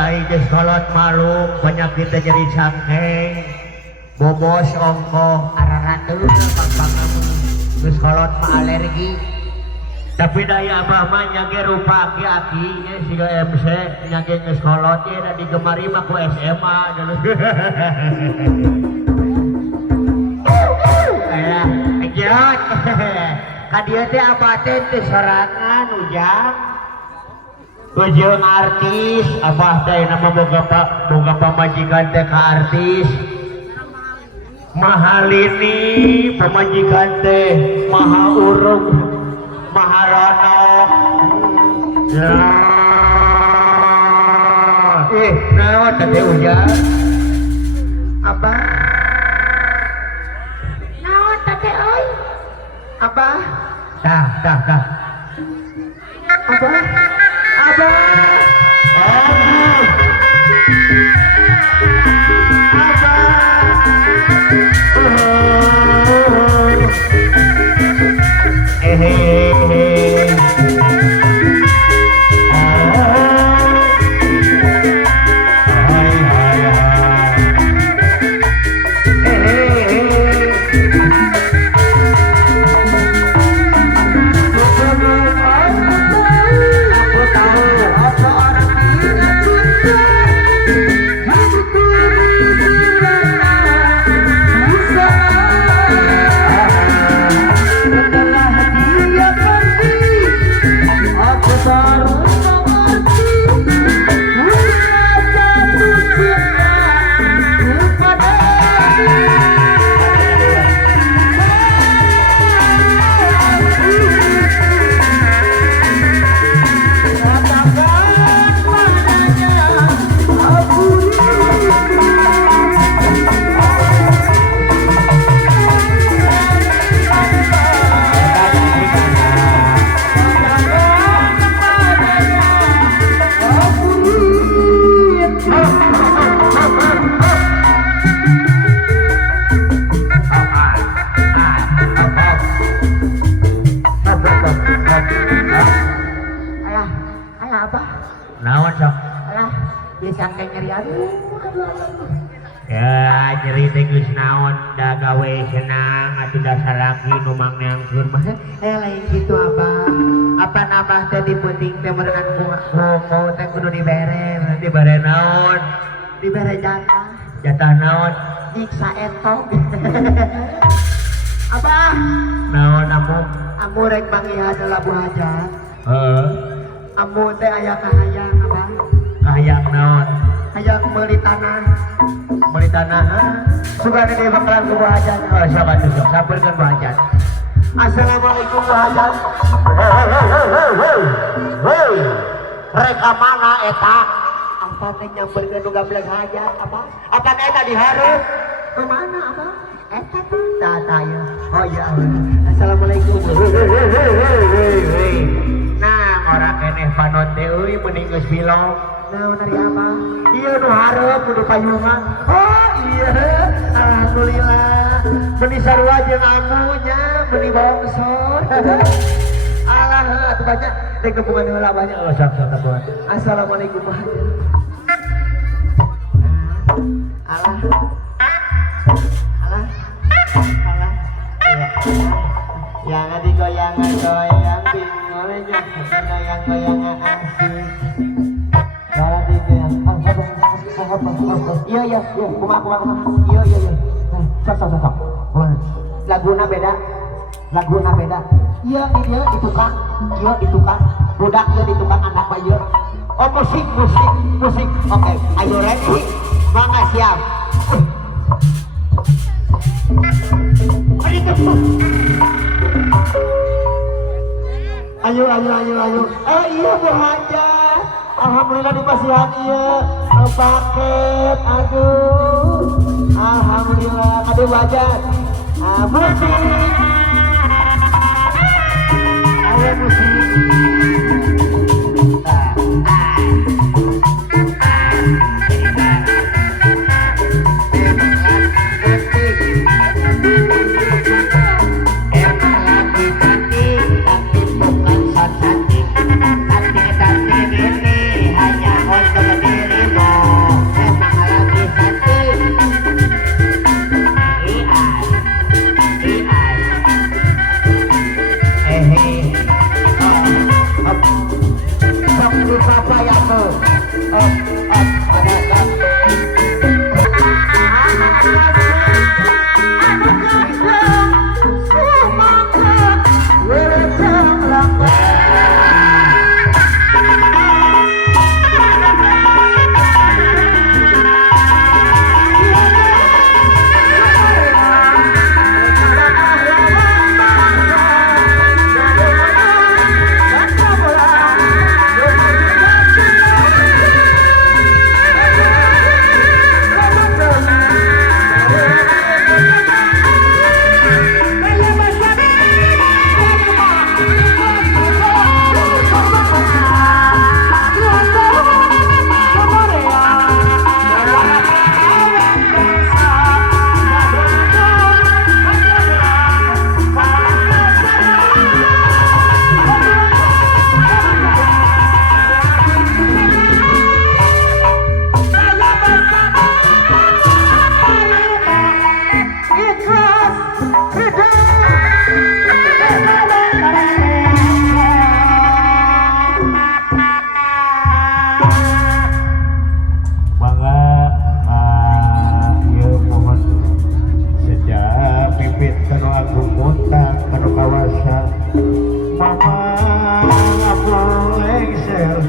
Aing geus kolot malu banyak kita jadi cangkeng bobos ongkoh araratu pang-pang geus kolot mah alergi tapi daya abah mah nyage rupa aki-aki nya siga MC nyage geus kolot ye da digemari mah ku SMA alah ejot ka dieu teh abah teh teu sorangan ujang ujung artis abah teh nama boga pamajikan teh ka artis Mahalini pamajikan teh maha urung maha ronok ya naon teh ujang abah naon teh euy abah dah abah Abah, naon sok alah dia sangka nyeri aduh ya nyeri teh geus naon da gawe senang atuh dasar laki nu mangneangkeun mah lain gitu apa nambah teh di penting teh merenang kumaha teh kudu dibere naon dibere jatah naon nyiksa etok abah naon amu rek mangihan labu hajat heeh amu teh aya kahayang abah kahayang naon hayang meuli tanah sugan dia bakalan ku hajat oh sok atuh sok sampurkeun ku hajat assalamualaikum Bu hajat reka mana eta apa teh nyamperkeun nu gablek hajat abah apa eta dihareup ke mana abah eta tuh taya oh iya assalamualaikum nah orang keneh panon teh euy mending geus bilong naon ari abah ieu nu hareup kudu payungan oh iya alhamdulillah meuni sarua jeung amunya meuni bongsor alah atuh banyak teh kepungan heula banyak oh sok tebuan assalamualaikum Pak hajat alah yang digoyang-goyang bingolnya goyang-goyang asik kalau digoyang iya kumaha iya sok laguna beda iya itu kan budak ieu ditukang anak mah ieu oh musik oke ayo ready mangga siap ayo iya Bu hajat alhamdulillah dipasihan ieu paket aduh alhamdulillah kade Bu hajat musik ayo musik Tapi geser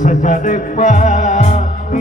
sejak pamita